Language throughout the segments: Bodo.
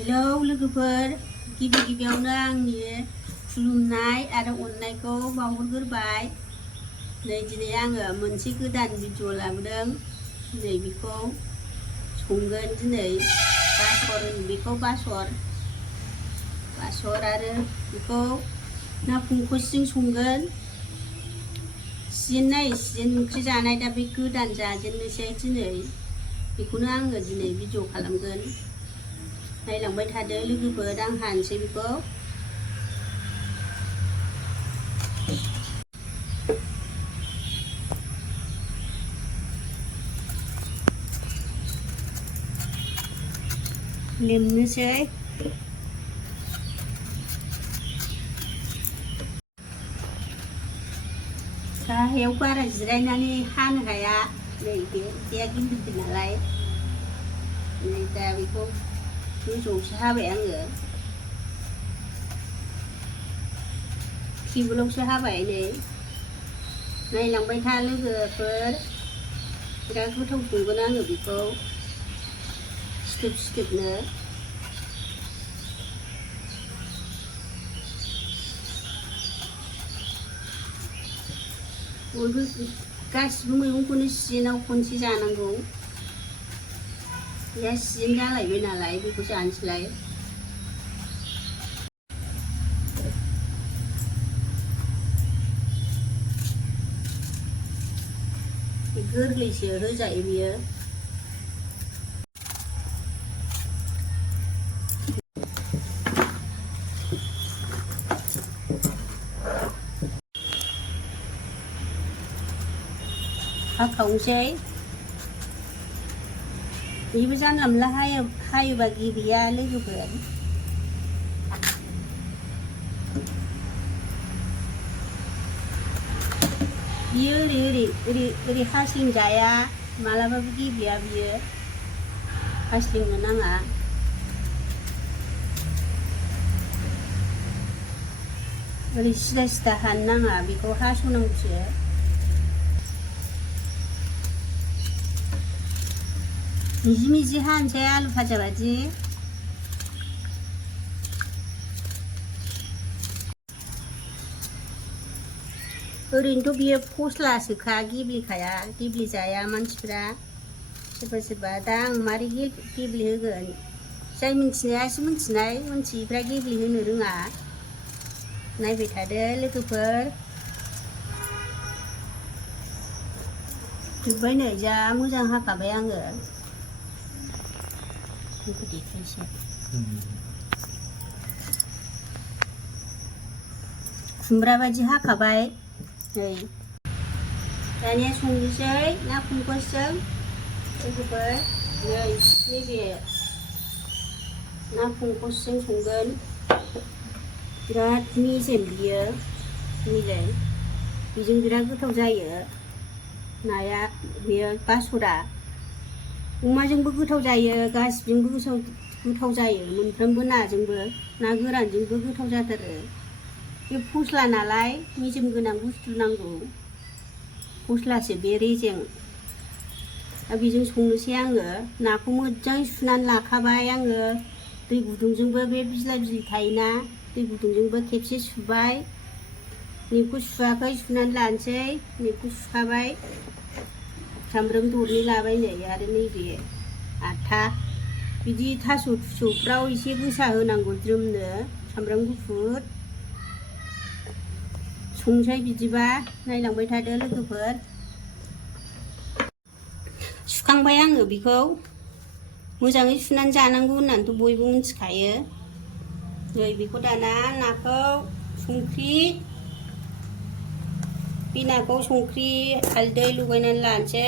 हेलौ लोगोफोर गिबियावनो आंनि खुलुमनाय आरो अननायखौ बावहरग्रोबाय। नै दिनै आङो मोनसे गोदान भिडिअ लाबोदों। नै बेखौ संगोन दिनै बेखौ बासर आरो बेखौ ना फंखसजों संगोन। सिजेन ओंख्रि जानाय दा बे गोदान जाजेननोसै दिनै बेखौनो आङो दिनै भिडिअ खालामगोन। नायलांबाय थादो लोगोफोर। आं हानोसै बेखौ। लेमनोसै। गाहायाव बारा जिरायनानै हानो हाया। नै बेया गिलिर नालाय। नै दा बेखौ गोजौआवसो हाबाय आङो। टेबोलावसो हाबाय। नै नायलांबाय था लोगोफोर। बिराद गोथाव संगोन आङो बेखौ सिथोबनो। बयबो गासिबो मैगंखौनो सिजेनाव खनसे जानांगौ। बेहा सिजेन जालायबाय नालाय बेखौ जानोसैलाय। गोरलैसो होजायो बियो। हाखावनोसै। बेबो जानला मोनला हायोबा गेब्लेया लोगोफोर। बियो ओरै हास्लिं जाया। मालाबाबो गेब्लेया बियो। हास्लिंनो नाङा। ओरै सिदा हानो नाङा। बेखौ हास'नांगौसो। मिजि हानोसै आलु भाजा बादि। ओरैनोथ' बियो फस्लासोखा, गेब्लेखाया, गेब्लेजाया मानसिफ्रा। सोरबा दा आं मारै गेब्लेहोगोन। जाय मिन्थिनायासो मिन्थिनाय, मिन्थियैफ्रा गेब्लेहोनो रोङा। नायबाय थादो लोगोफोर। जोब्बाय नै जा मोजां हाखाबाय आङो। बेखौ देखायसै। खुमब्रा बायदि हाखाबाय। नै दानिया संनोसै ना फंखसजों लोगोफोर। नै नैबे ना फंखसजों संगोन। बिराद मेजेम बियो। नैलाय बेजों बिराद गोथाव जायो नाया। बेयो बासरा अमाजोंबो गोथाव जायो, गासिबजोंबो गोथाव जायो। मोनफ्रोमबो नाजोंबो, ना गोरानजोंबो गोथाव जाथारो। बे फस्ला नालाय मेजेम गोनां बुस्थु नांगौ। फस्लासो बे रेजें। दा बेजों संनोसै आङो। नाखौ मोजाङै सुनानै लाखाबाय आङो। दै गुदुंजोंबो बे बिज्ला थायोना, दै गुदुंजोंबो खेबसे सुबाय। नैखौ सुवाखै, सुनानै लानोसै। नैखौ सुखाबाय। सामब्राम दरनै लाबाय नै आरो नैबे 8था। बिदि थास' थुस'फ्राव एसे गोसा होनांगौ ज्रोमनो सामब्राम गुफुर। संसै बिदिबा नायलांबाय थादो लोगोफोर। सुखांबाय आङो बेखौ। मोजाङै सुनानै जानांगौ होननानैथ' बयबो मिथिखायो। नै बेखौ दाना नाखौ बे नाखौ संख्रि हालदै लगायनानै लानोसै।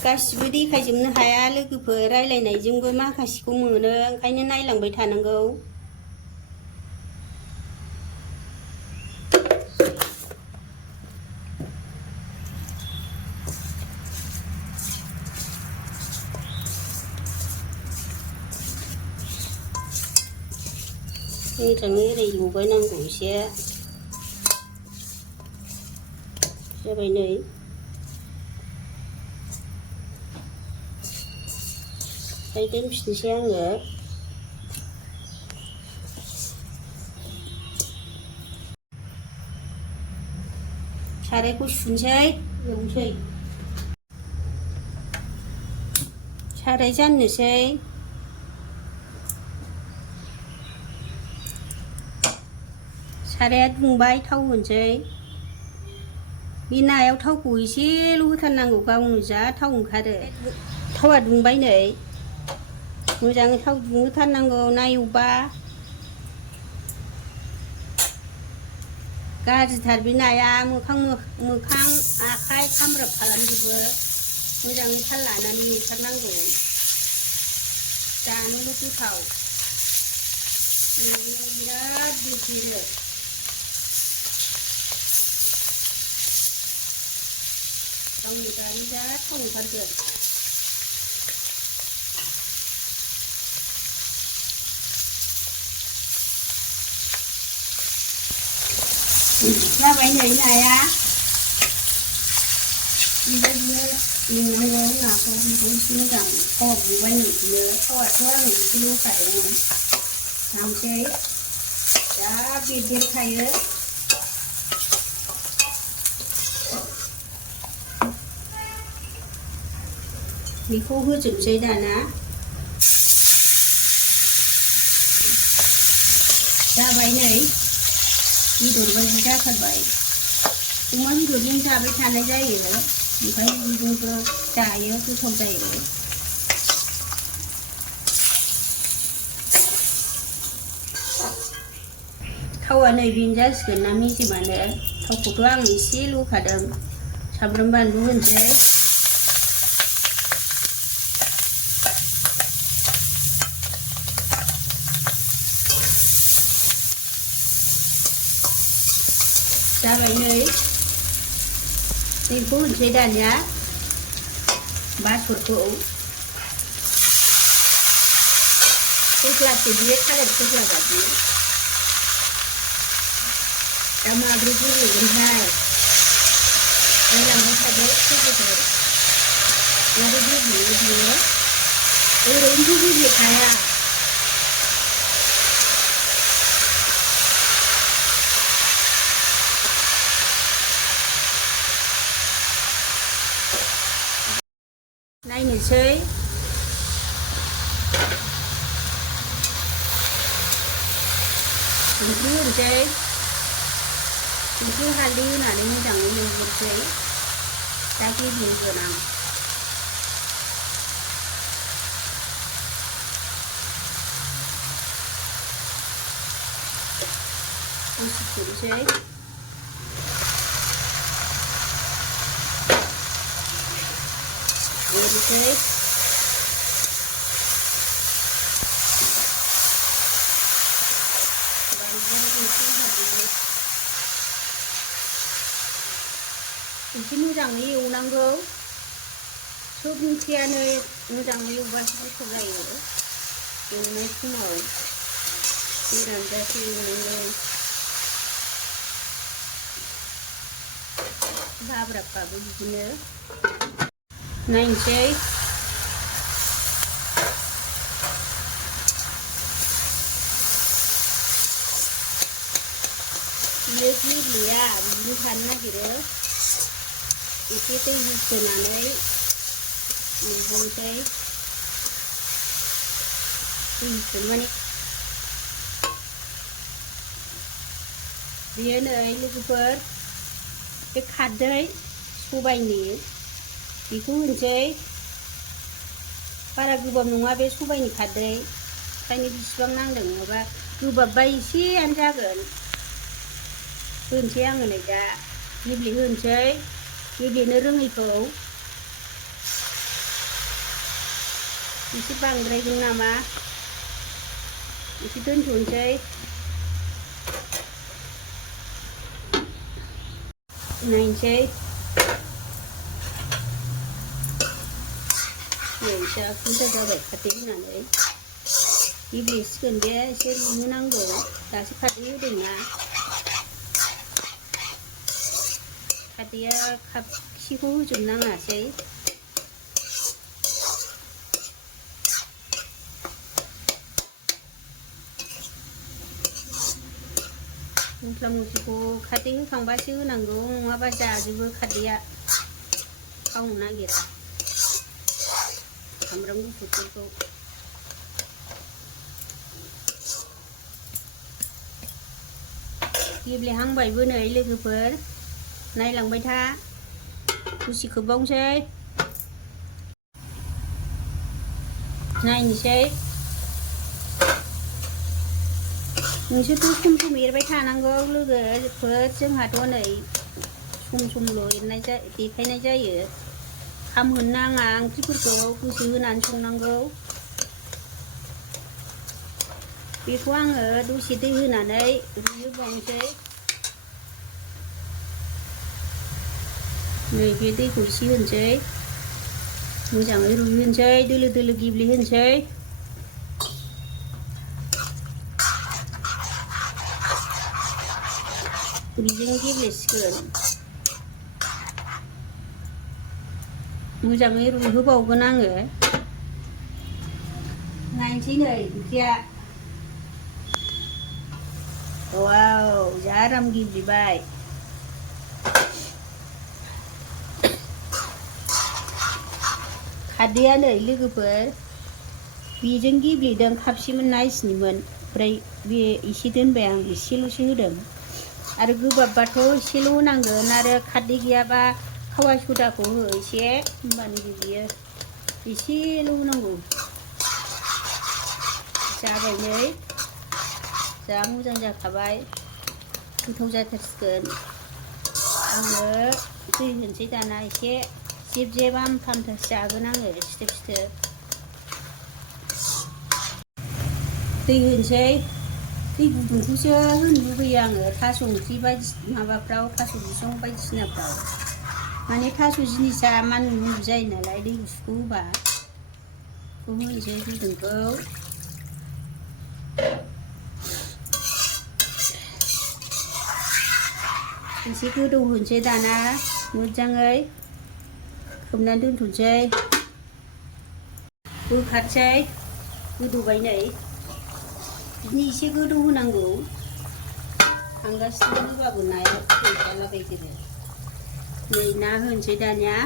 गासिबो देखायजोबनो हाया लोगोफोर। रायलायनायजोंबो माखासेखौ मोनो, ओंखायनो नायलांबाय थानांगौ। मोजाङै ओरै लगायनांगौ एसे। जाबाय नै ओमफ्राय दोनफिनसै आङो सारायखौ सुनसै एवनोसै साराय जाननोसै साराया दुंबाय थाव होनोसै बे नायाव थावखौ एसेल' होथारनांगौ गावनो जा थाव ओंखारो थावा दुंबाय नै मोजाङै थाव दुंहोथारनांगौ ना एवबा गाज्रिथार बे नाया मोखां आखाइ खामब्राब खालामजोबो मोजाङै थाल लानानै एवथारनांगौ जानोल' गोथाव बिराद बेरो गावनि जानो जा थाव ओंखारगोन जाबाय नै नाया बेबायदिनो एवनांगौ नाखौ एसे मोजां थावा दुंबाय नै बियो थावाथ' आङो एसेल' होखादोंमोन थांसै जा बेरखायो बेखौ होजोबसै दाना जाबाय नै बेदर बायदि जाथारबाय अमा बेदरजों जाबाय थानाय जायो ओमफ्राय बेजोंबो जायो गोथाव जायो थावा नै बेनो जासिगोन ना मेजेमानो थावखौथ' आं एसेल' होखादों सामब्राम बानलु होनोसै जाबाय नै दैखौ होनोसै दानिया बासरखौ फस्लासो बियो थालिर फस्ला बादि दा माब्रै गेब्लेगोनहाय नायलांबाय थादो खैजोफोर माब्रै गेब्लेयो बियो ओरैनोथ' गेब्लेखाया नायनोसै संख्रि होनोसै संख्रि हालदै होनानै मोजाङै एवग्रोसै दा गेब्लेगोन आं दसे खोबसै एरसै एसे मोजाङै एवनांगौ सब ओंख्रियानो मोजाङै एवबासो गोथाव जायो एवनाय समाव गोरानजासे एवनांगौ बाब्राबबाबो बिदिनो नायनोसै बियो गेब्लेया बिदिनो थानो नागिरो एसे दै होनानै एवनोसै दै माने बियो नै लोगोफोर बे खारदै सबाइनि बेखौ होनोसै बारा गोबाब नङा बे सबाइनि खारदै ओंखायनो बिसिबां नांदों नङाबा गोबाबबा एसेयानो जागोन होनोसै आङो नै दा गेब्लेहोनोसै गेब्लेनो रोङैखौ एसे बांद्रायदों नामा एसे दोनथ'नोसै नायनोसै नै दा खुन्था जाबाय खारदै होनानै गेब्लेसिगोन बे एसे रुइनो नांगौ दासो खारदै होदोंना खारदैया खापसेखौ होजोबनाङासै। मस्ला मस्लिखौ खारदै होखांबासो होनांगौ, नङाबा जाजोबो खारदैया थावनो नागिरा। सामब्राम गुफुरफोरखौ गेब्लेहांबायबो नै लोगोफोर, नायलांबाय था। दसे खोबबावनोसै, नायनोसै। नोंसोरथ' सम सम एरबाय थानांगौ लोगोफोर, जोंहाथ' नै सम समल' देखायनाय जायो। खामहोनो नाङा, ओंख्रिफोरखौ गोसो होनानै संनांगौ। बेखौ आङो दसे दै होनानै रुहोबावनोसै। नै बे दैखौ एसे होनोसै, मोजाङै रुइहोनोसै, दोलो दोलो गेब्लेहोनोसै। बेजों गेब्लेसिगोन। मोजाङै रुइहोबावगोन आङो। नायनोसै नै ओंख्रिया। वाव, जा आराम गेब्लेबाय। खारदैया नै लोगोफोर, बेजों गेब्लेदों, खापसेमोन ना इसिनिमोन, ओमफ्राय बे एसे दोनबाय आं, एसेल'सो होदों। आरो गोबाबबाथ' एसेल' होनांगोन, आरो खारदै गैयाबा खावा सदाखौ हो एसे, होमबानो गेब्लेयो। एसेल' होनांगौ। जाबाय नै, जा मोजां जाखाबाय, गोथाव जाथारसिगोन। आङो दै होनोसै दाना एसे, जेब जेब आमथामथासो जागोन आङो, सिथोब सिथोब। दै होनोसै, दै गुदुंखौसो होनो लुबैयो आङो थास' ओंख्रि बायदि माबाफ्राव, थास' बिसं बायदिसिनाफ्राव। माने थास' जिनिसा मानलु मुनलु जायो नालाय, दै गुसुखौ होबा। बेखौ होनोसै गुदुंखौ। एसे गोदौ होनोसै दाना मोजाङै, खोबनानै दोनथ'नोसै। बोखारसै, गोदौबाय नै। बिदिनो एसे गोदौ होनांगौ, खांगासिनो होबाबो नाया गैजालाबायगोन। नै ना होनोसै दानिया,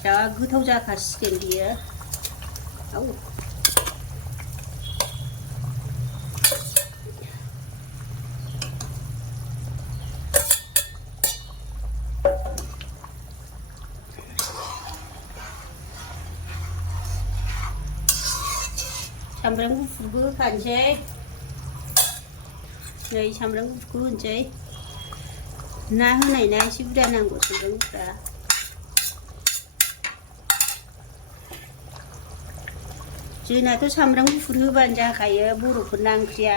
जा गोथाव जाखासिगोन बियो। आव सामब्राम गुफुरबो होखानोसै। नै सामब्राम गुफुरखौ होनोसै। ना होनायना एसे बुरजा नांगौ सामब्राम गुफुरा। जोंनाथ' सामब्राम गुफुर होबानो जाखायो बर'फोरना ओंख्रिया।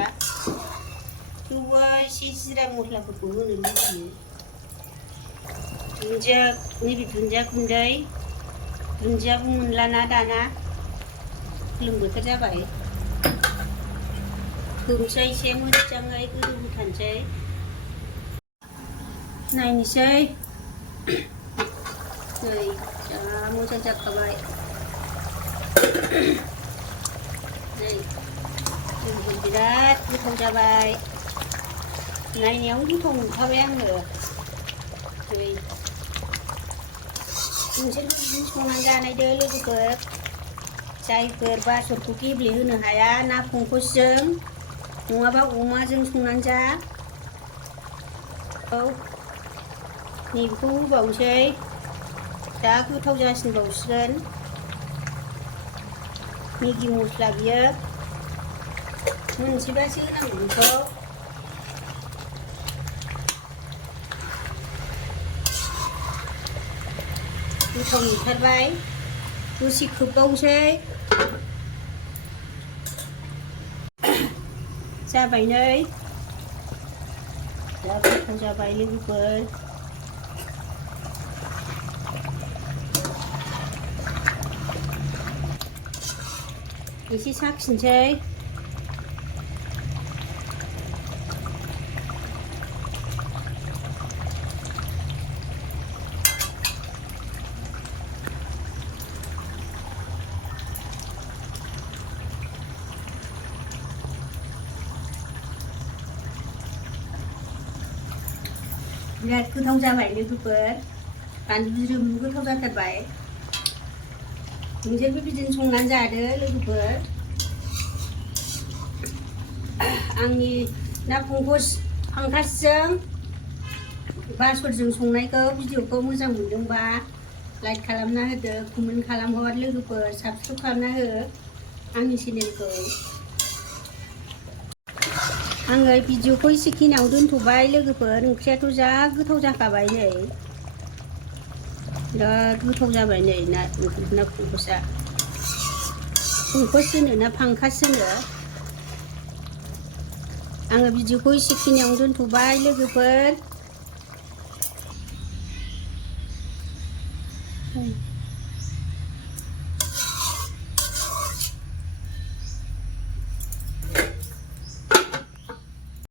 थेवबो एसे जिरा मस्लाफोरखौ होनो लुबैयो। दुन्दिया, नैबे दुन्दिया गुन्दै, दुन्दियाबो मोनलाना दाना, गोलोम बोथोर जाबाय। होनोसै एसे मोजाङै गोदौ होथारनोसै। नायनोसै, नै जा मोजां जाखाबाय। नै बिराद गोथाव जाबाय, नायनायाव गोथाव नुखाबाय आङो। नै नोंसोरबो बिदिनो संनानै जानायदो लोगोफोर। जायफोर बासरखौ गेब्लेहोनो हाया, ना फंखसजों नङाबा अमाजों संनानै जा। औ नैबेखौ होबावनोसै, जा गोथाव जासिनबावसिगोन। मेगि मस्ला बियो, मोनसैबासो होनांगौ बेखौ। गोथाव नुथारबाय, दसे खोबबावनोसै। जाबाय नै, जा गोथाव जाबाय लोगोफोर। एसे साखिनोसै। बिराद गोथाव जाबाय लोगोफोर बानलु ज्रोम गोथाव जाथारबाय नोंसोरबो बिदिनो संनानै जादो लोगोफोर आंनि ना फांखासजों बासरजों संनायखौ भिडिअखौ मोजां मोनदोंबा लाइक खालामना होदो कमेन्ट खालामहर लोगोफोर साबस्क्राइब खालामना हो आंनि चेनेलखौ आङो भिडिअखौ एसेखिनियाव दोनथ'बाय लोगोफोर ओंख्रियाथ' जा गोथाव जाखाबाय नै बिराद गोथाव जाबाय नै ना फांखासा फांखास होनो ना फांखास होनो आङो भिडिअखौ एसेखिनियाव दोनथ'बाय लोगोफोर